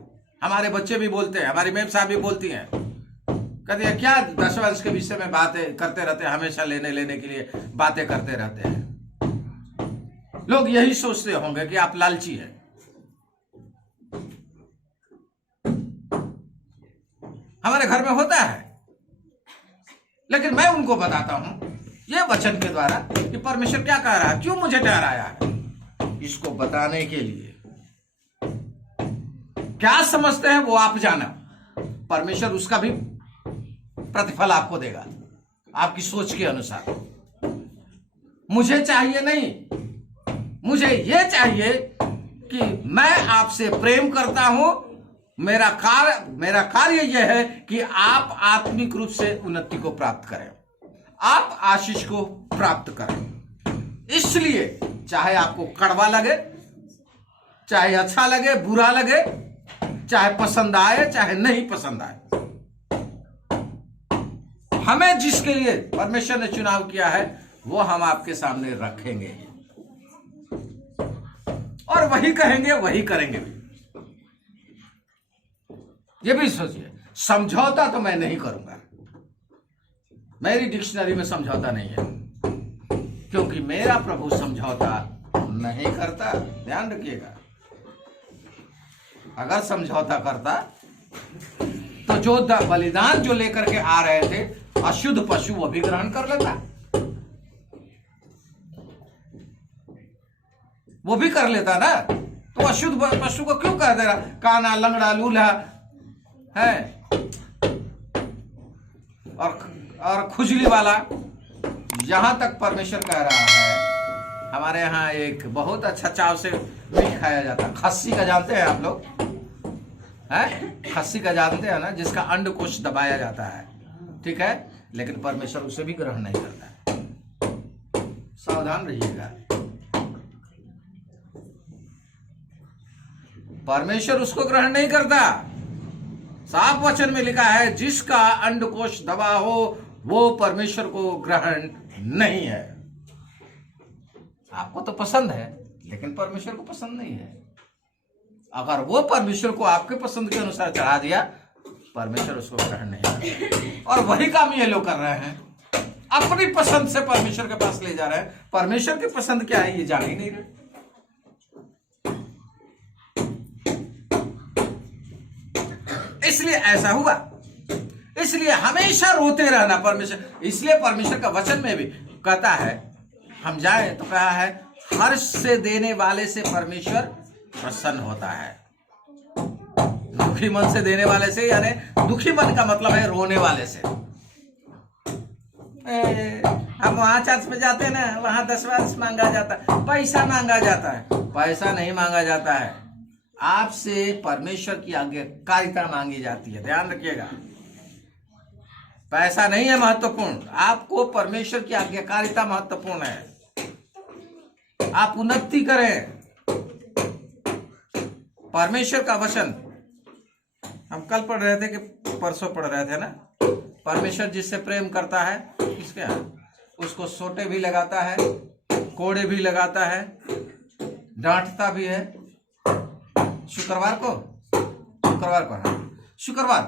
हमारे बच्चे भी बोलते हैं, हमारी मैम साहब भी बोलती हैं, कहते हैं क्या 10 वर्ष के विषय में बातें करते रहते हैं, हमेशा लेने के लिए बातें करते रहते हैं। लोग यही सोचते होंगे कि आप लालची हैं। हमारे घर में होता है, लेकिन मैं उनको बताता हूं ये वचन के द्वारा कि परमेश्वर क्या कह रहा है, क्यों मुझे ठहराया है, इसको बताने के लिए। क्या समझते हैं वो आप जाना, परमेश्वर उसका भी प्रतिफल आपको देगा आपकी सोच के अनुसार। मुझे चाहिए नहीं, मुझे ये चाहिए कि मैं आपसे प्रेम करता हूं। मेरा कार्य यह है कि आप आत्मिक रूप से उन्नति को प्राप्त करें, आप आशीष को प्राप्त करें। इसलिए चाहे आपको कड़वा लगे, चाहे अच्छा लगे, बुरा लगे, चाहे पसंद आए चाहे नहीं पसंद आए, हमें जिसके लिए परमेश्वर ने चुनाव किया है वो हम आपके सामने रखेंगे और वही कहेंगे, वही करेंगे भी। ये भी सोचिए, समझौता तो मैं नहीं करूंगा, मेरी डिक्शनरी में समझौता नहीं है, क्योंकि मेरा प्रभु समझौता नहीं करता। ध्यान रखिएगा, अगर समझौता करता तो जो बलिदान जो लेकर के आ रहे थे अशुद्ध पशु, वो भी ग्रहण कर लेता, वो भी कर लेता ना। तो अशुद्ध पशु को क्यों कह दे रहा, काना, लंगड़ा, लूल्हा है और खुजली वाला। यहां तक परमेश्वर कह रहा है, हमारे यहाँ एक बहुत अच्छा चाव से मीट खाया जाता है, खस्सी का, जानते हैं आप लोग है, खस्सी का जानते हैं ना, जिसका अंडकोश दबाया जाता है, ठीक है, लेकिन परमेश्वर उसे भी ग्रहण नहीं करता है। सावधान रहिएगा, परमेश्वर उसको ग्रहण नहीं करता। साफ वचन में लिखा है, जिसका अंडकोश दबा हो वो परमेश्वर को ग्रहण नहीं है। आपको तो पसंद है, लेकिन परमेश्वर को पसंद नहीं है। अगर वो परमेश्वर को आपके पसंद के अनुसार चढ़ा दिया, परमेश्वर उसको ग्रहण नहीं करता। और वही काम ये लोग कर रहे हैं, अपनी पसंद से परमेश्वर के पास ले जा रहे हैं। परमेश्वर की पसंद क्या है ये जान ही नहीं रहे। इसलिए ऐसा हुआ, इसलिए हमेशा रोते रहना परमेश्वर। इसलिए परमेश्वर का वचन में भी कहता है, हम जाए तो कहा है, हर्ष से देने वाले से परमेश्वर प्रसन्न होता है। दुखी मन से देने वाले से, यानी दुखी मन का मतलब है रोने वाले से। हम वहां चर्च में जाते हैं ना, वहां 10 वर्ष मांगा जाता है, पैसा मांगा जाता है। पैसा नहीं मांगा जाता है, आपसे परमेश्वर की आज्ञाकारिता मांगी जाती है। ध्यान रखिएगा, पैसा नहीं है महत्वपूर्ण, आपको परमेश्वर की आज्ञाकारिता महत्वपूर्ण है। आप उन्नति करें, परमेश्वर का वचन। हम कल पढ़ रहे थे कि परसों पढ़ रहे थे ना, परमेश्वर जिससे प्रेम करता है किसके यहाँ, उसको सोटे भी लगाता है, कोड़े भी लगाता है, डांटता भी है। शुक्रवार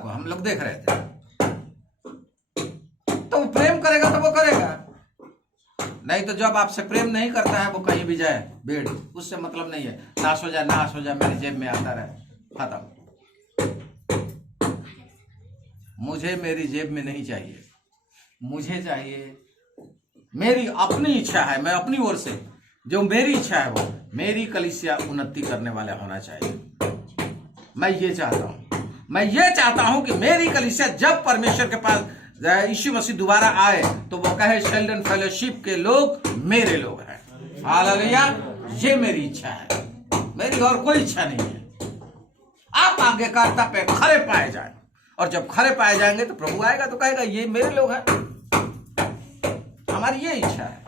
को हम लोग देख रहे थे। तो वो प्रेम करेगा तो वो करेगा, नहीं तो जब आपसे प्रेम नहीं करता है, वो कहीं भी जाए भीड़, उससे मतलब नहीं है। नाश हो जाए मेरी जेब में आता रहे, खत्म। मुझे मेरी जेब में नहीं चाहिए, मुझे चाहिए, मेरी अपनी इच्छा है, मैं अपनी ओर से जो मेरी इच्छा है वो मेरी कलीसिया उन्नति करने वाला होना चाहिए। मैं ये चाहता हूं कि मेरी कलीसिया जब परमेश्वर के पास यीशु मसीह दोबारा आए तो वो कहे, शेल्डन फेलोशिप के लोग मेरे लोग हैं। हालेलुया, ये मेरी इच्छा है, मेरी और कोई इच्छा नहीं है। आप आज्ञाकारिता पे खरे पाए जाए, और जब खरे पाए जाएंगे तो प्रभु आएगा तो कहेगा ये मेरे लोग हैं। हमारी ये इच्छा है।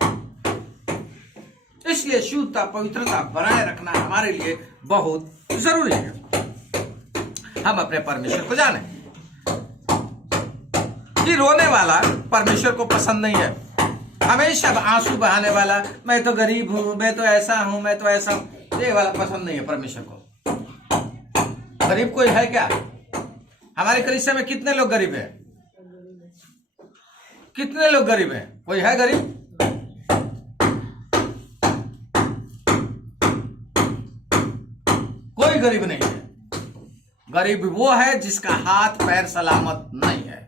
इसलिए शुद्धता, पवित्रता बनाए रखना हमारे लिए बहुत जरूरी है। हम अपने परमेश्वर को जाने। कि रोने वाला परमेश्वर को पसंद नहीं है। हमेशा आंसू बहाने वाला, मैं तो गरीब हूं, मैं तो ऐसा हूं, मैं तो ऐसा हूं, ये वाला पसंद नहीं है परमेश्वर को। गरीब कोई है क्या? हमारे कलीसिया में कितने लोग गरीब हैं? कितने लोग गरीब हैं? कोई है गरीब? कोई गरीब नहीं है। गरीब वो है जिसका हाथ पैर सलामत नहीं है,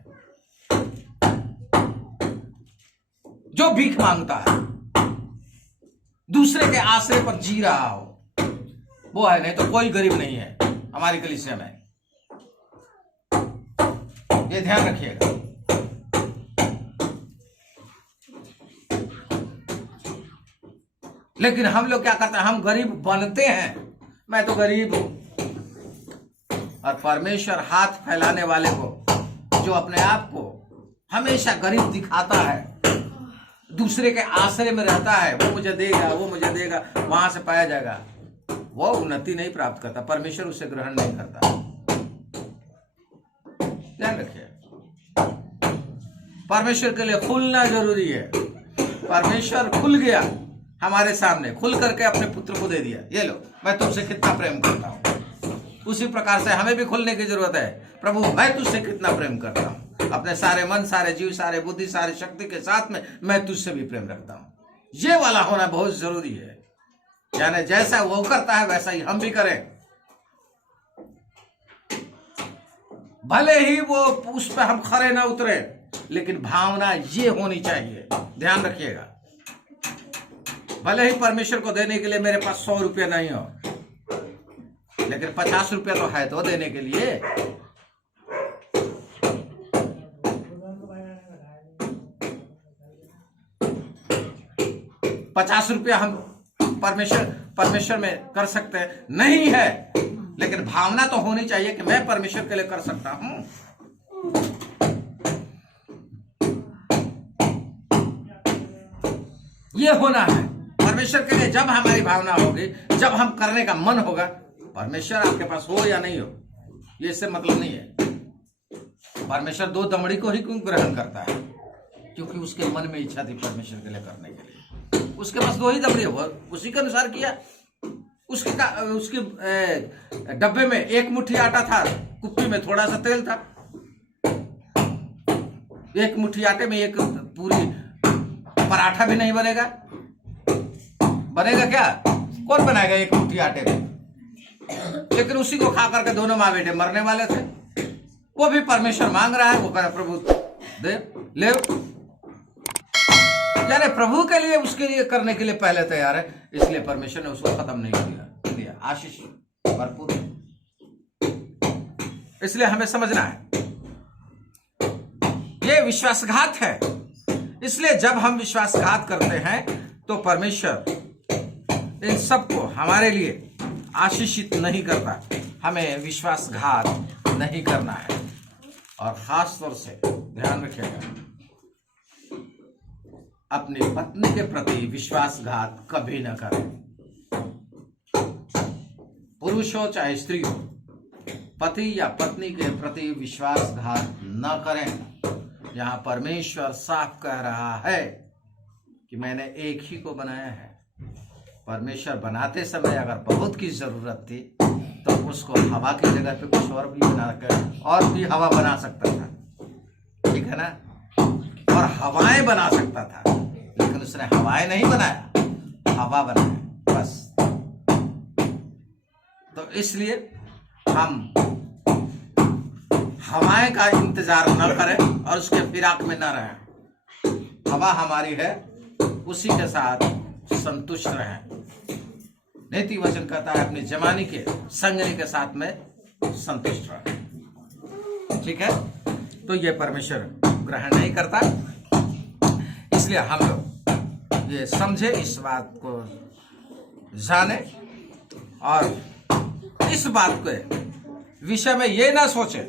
जो भीख मांगता है, दूसरे के आश्रय पर जी रहा हो, वो है। नहीं तो कोई गरीब नहीं है हमारी कलीसिया में, ये ध्यान रखिएगा। लेकिन हम लोग क्या करते हैं? हम गरीब बनते हैं, मैं तो गरीब हूं। और परमेश्वर हाथ फैलाने वाले को, जो अपने आप को हमेशा गरीब दिखाता है, दूसरे के आश्रय में रहता है, वो मुझे देगा, वो मुझे देगा, वहां से पाया जाएगा, वो उन्नति नहीं प्राप्त करता। परमेश्वर उसे ग्रहण नहीं करता। ध्यान रखिए, परमेश्वर के लिए खुलना जरूरी है। परमेश्वर खुल गया हमारे सामने, खुल करके अपने पुत्र को दे दिया, ये लो, मैं तुमसे कितना प्रेम करता हूं। उसी प्रकार से हमें भी खुलने की जरूरत है। प्रभु, मैं तुझसे कितना प्रेम करता हूं, अपने सारे मन, सारे जीव, सारे बुद्धि, सारी शक्ति के साथ में मैं तुझसे भी प्रेम रखता हूं। ये वाला होना बहुत जरूरी है। यानी जैसा वो करता है वैसा ही हम भी करें। भले ही वो उस पर हम खरे ना उतरे, लेकिन भावना ये होनी चाहिए। ध्यान रखिएगा, भले ही परमेश्वर को देने के लिए मेरे पास 100 रुपया नहीं हो, लेकिन 50 रुपया तो है तो देने के लिए। ₹50 हम परमेश्वर में कर सकते हैं, नहीं है, लेकिन भावना तो होनी चाहिए कि मैं परमेश्वर के लिए कर सकता हूं। ये होना है परमेश्वर के लिए। जब हमारी भावना होगी, जब हम करने का मन होगा, परमेश्वर आपके पास हो या नहीं हो, ये इससे मतलब नहीं है। परमेश्वर 2 दमड़ी को ही क्यों ग्रहण करता है? क्योंकि उसके मन में इच्छा थी परमेश्वर के लिए करने के लिए। उसके पास 2 ही दमड़ी हो, उसी के अनुसार किया। उसके डब्बे में 1 मुट्ठी आटा था, कुप्पी में थोड़ा सा तेल था। 1 मुट्ठी आटे में एक पूरी पराठा भी नहीं बनेगा। बनेगा क्या? कौन बनाएगा 1 मुट्ठी आटे में? लेकिन उसी को खा करके दोनों माँ बेटे मरने वाले थे। वो भी परमेश्वर मांग रहा है, वो कह रहा प्रभु दे ले, यानी प्रभु के लिए, उसके लिए करने के लिए पहले तैयार है। इसलिए परमेश्वर ने उसको खत्म नहीं किया, आशीष भरपूर। इसलिए हमें समझना है ये विश्वासघात है। इसलिए जब हम विश्वासघात करते हैं तो परमेश्वर इन सबको हमारे लिए आशीषित नहीं करता। हमें विश्वासघात नहीं करना है। और खास तौर से ध्यान रखिएगा, अपनी पत्नी के प्रति विश्वासघात कभी न करें। पुरुष हो चाहे स्त्री हो, पति या पत्नी के प्रति विश्वासघात न करें। यहां परमेश्वर साफ कह रहा है कि मैंने एक ही को बनाया है। परमेश्वर बनाते समय अगर बहुत की जरूरत थी तो उसको हवा की जगह पे कुछ और भी बनाकर और भी हवा बना सकता था, ठीक है ना, और हवाएं बना सकता था, लेकिन उसने हवाएं नहीं बनाया, हवा बनाया बस। तो इसलिए हम हवाएं का इंतजार न करें और उसके फिराक में न रहें। हवा हमारी है, उसी के साथ संतुष्ट रहें। नीति वचन कहता है अपनी जवानी के संगनी के साथ में संतुष्ट रहें, ठीक है। तो ये परमेश्वर ग्रहण नहीं करता। इसलिए हम लोग ये समझे, इस बात को जाने और इस बात के विषय में ये ना सोचे।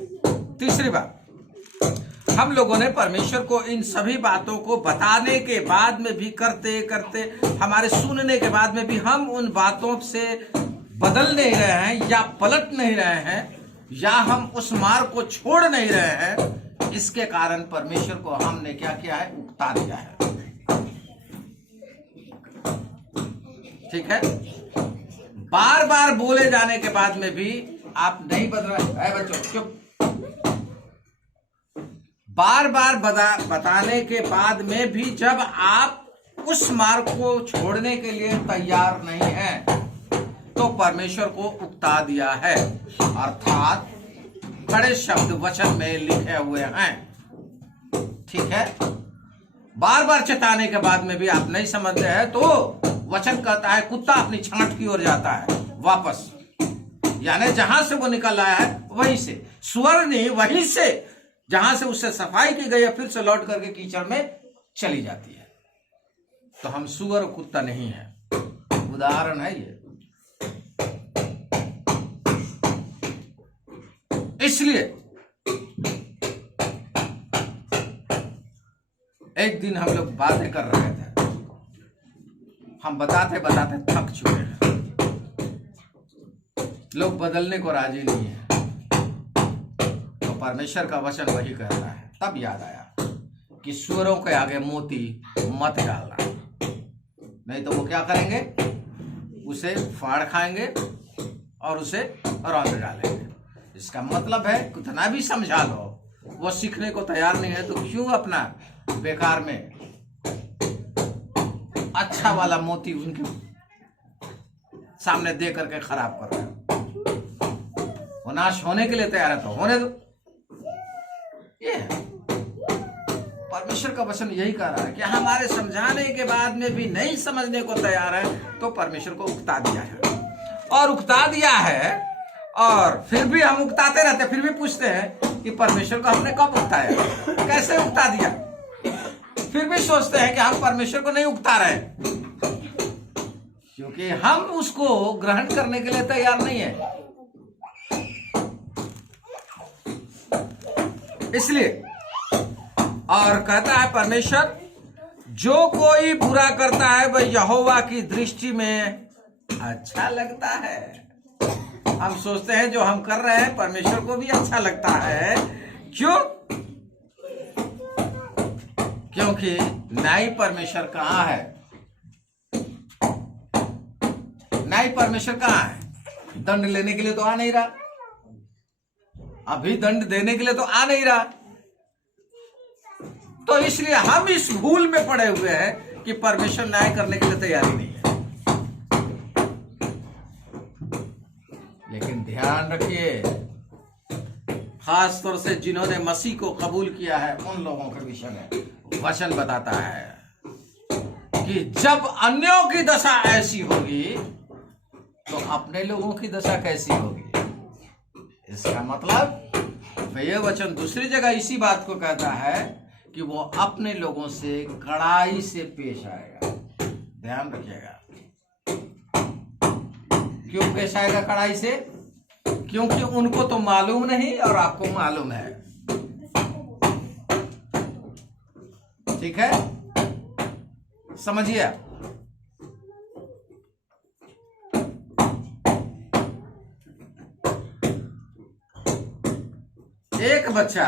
तीसरी बात, हम लोगों ने परमेश्वर को इन सभी बातों को बताने के बाद में भी, करते करते हमारे सुनने के बाद में भी हम उन बातों से बदल नहीं रहे हैं या पलट नहीं रहे हैं या हम उस मार्ग को छोड़ नहीं रहे हैं। इसके कारण परमेश्वर को हमने क्या किया है, उकता दिया है। ठीक है, बार बार बोले जाने के बाद में भी आप नहीं बदल रहे बच्चों, चुप। बार बार बताने के बाद में भी जब आप उस मार्ग को छोड़ने के लिए तैयार नहीं हैं, तो परमेश्वर को उकता दिया है, अर्थात बड़े शब्द वचन में लिखे हुए हैं। ठीक है, बार बार चेताने के बाद में भी आप नहीं समझते हैं, तो वचन कहता है कुत्ता अपनी छांट की ओर जाता है वापस, यानी जहां से वो निकल आया है वहीं से, सुअरनी वहीं से जहां से उससे सफाई की गई है फिर से लौट करके कीचड़ में चली जाती है। तो हम सुअर और कुत्ता नहीं है, उदाहरण है ये। इसलिए एक दिन हम लोग बातें कर रहे थे, हम बताते बताते थक चुके हैं, लोग बदलने को राजी नहीं है। तो परमेश्वर का वचन वही कहता है। तब याद आया कि सुअरों के आगे मोती मत डालना, नहीं तो वो क्या करेंगे, उसे फाड़ खाएंगे और उसे रौंद डालेंगे। इसका मतलब है कितना भी समझा लो, वो सीखने को तैयार नहीं है, तो क्यों अपना बेकार में अच्छा वाला मोती उनके सामने दे करके खराब कर रहे हो। वो नाश होने के लिए तैयार है तो होने दो। ये है परमेश्वर का वचन, यही कह रहा है कि हमारे समझाने के बाद में भी नहीं समझने को तैयार है, तो परमेश्वर को उकता दिया है। और उकता दिया है, और फिर भी हम उकताते रहते, फिर भी पूछते हैं कि परमेश्वर को हमने कब उकताया, कैसे उकता दिया। फिर भी सोचते हैं कि हम परमेश्वर को नहीं उकता रहे, क्योंकि हम उसको ग्रहण करने के लिए तैयार नहीं है। इसलिए और कहता है परमेश्वर, जो कोई बुरा करता है वह यहोवा की दृष्टि में अच्छा लगता है। हम सोचते हैं जो हम कर रहे हैं परमेश्वर को भी अच्छा लगता है। क्यों? क्योंकि न्यायी परमेश्वर कहां है? न्यायी परमेश्वर कहां है? दंड लेने के लिए तो आ नहीं रहा, अभी दंड देने के लिए तो आ नहीं रहा। तो इसलिए हम इस भूल में पड़े हुए हैं कि परमेश्वर न्याय करने के लिए तैयार नहीं है। लेकिन ध्यान रखिए, खास तौर से जिन्होंने मसीह को कबूल किया है उन लोगों के विषय में वचन बताता है कि जब अन्यों की दशा ऐसी होगी तो अपने लोगों की दशा कैसी होगी। इसका मतलब ये वचन दूसरी जगह इसी बात को कहता है कि वो अपने लोगों से कड़ाई से पेश आएगा। ध्यान रखिएगा, क्यों पेश आएगा कड़ाई से? क्योंकि उनको तो मालूम नहीं और आपको मालूम है। ठीक है, समझिए। एक बच्चा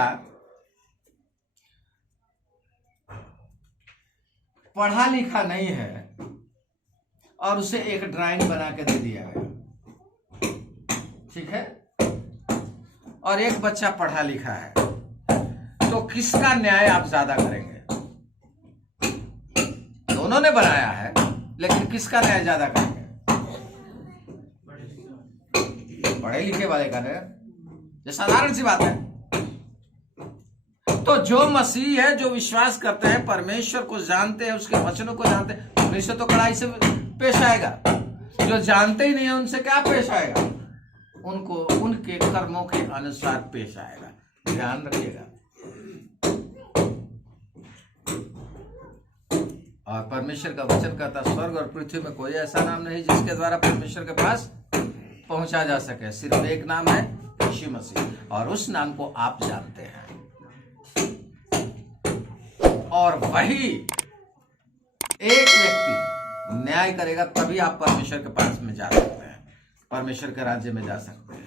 पढ़ा लिखा नहीं है और उसे एक ड्राइंग बना के दे दिया गया, ठीक है, और एक बच्चा पढ़ा लिखा है, तो किसका न्याय आप ज्यादा करेंगे? दोनों ने बनाया है, लेकिन किसका न्याय ज्यादा करेंगे? पढ़े लिखे वाले का न्याय। ये साधारण सी बात है। तो जो मसीह है, जो विश्वास करते हैं, परमेश्वर को जानते हैं, उसके वचनों को जानते हैं, उन्हीं से तो कड़ाई से पेश आएगा। जो जानते ही नहीं है उनसे क्या पेश आएगा? उनको उनके कर्मों के अनुसार पेश आएगा। ध्यान रखिएगा। और परमेश्वर का वचन कहता, स्वर्ग और पृथ्वी में कोई ऐसा नाम नहीं जिसके द्वारा परमेश्वर के पास पहुंचा जा सके। सिर्फ एक नाम है, यीशु मसीह, और उस नाम को आप जानते हैं। और वही एक व्यक्ति न्याय करेगा, तभी आप परमेश्वर के पास में जा सकते हैं, परमेश्वर के राज्य में जा सकते हैं।